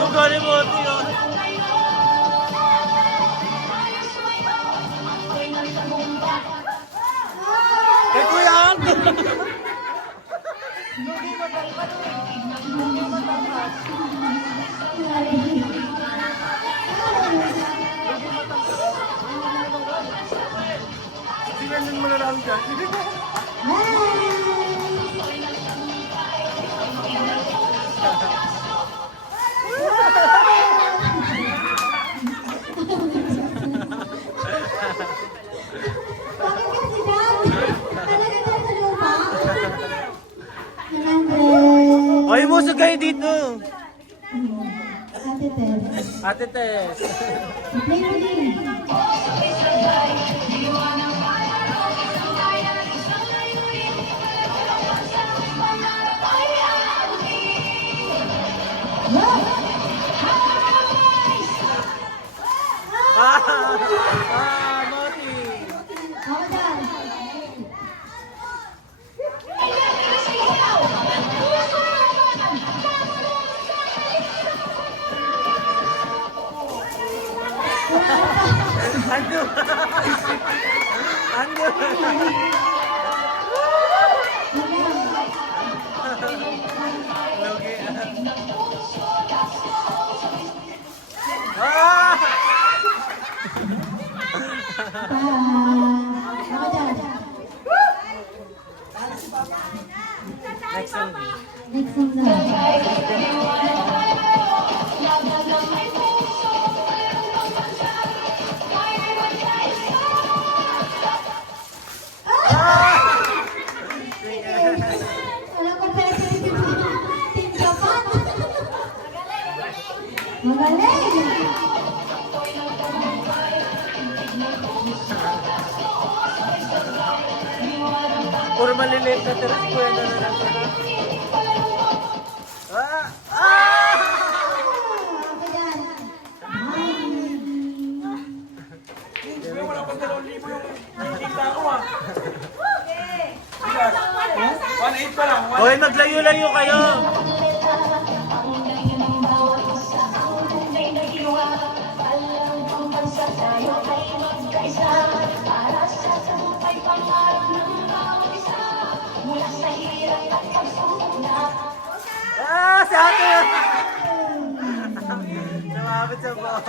Dugani mo ito yun. Kay Kuya Aldo. Tingnan mo na lang dyan. Bakit kasi dyan? Talaga dyan sa lupa? Ay, muso kayo dito. Ate Tess. Ate Tess. Play mo din. Moti. Ako dyan. Ando. Ando. Logi. Ah! Ako dyan. Next song. Next song na. Alam ko pala si Team Japan. Magaling! Puro maliliit na teras ko yan na lang. Ah! Ah! Ako dyan. Wala pang 2,000 yung kita ko ah. 1,800 pa lang. Hoy, maglayo-layo kayo! Ah, si ate! Sumabit sa buhok.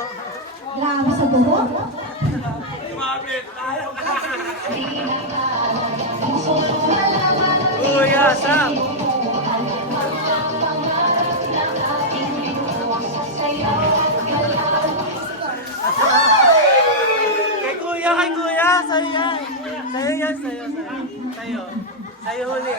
Grabe sa buhok. Tumabit. Kuya, Sam! Kay Kuya! Sa'yo yan! Sa'yo yan, sa'yo. Sa'yo huli.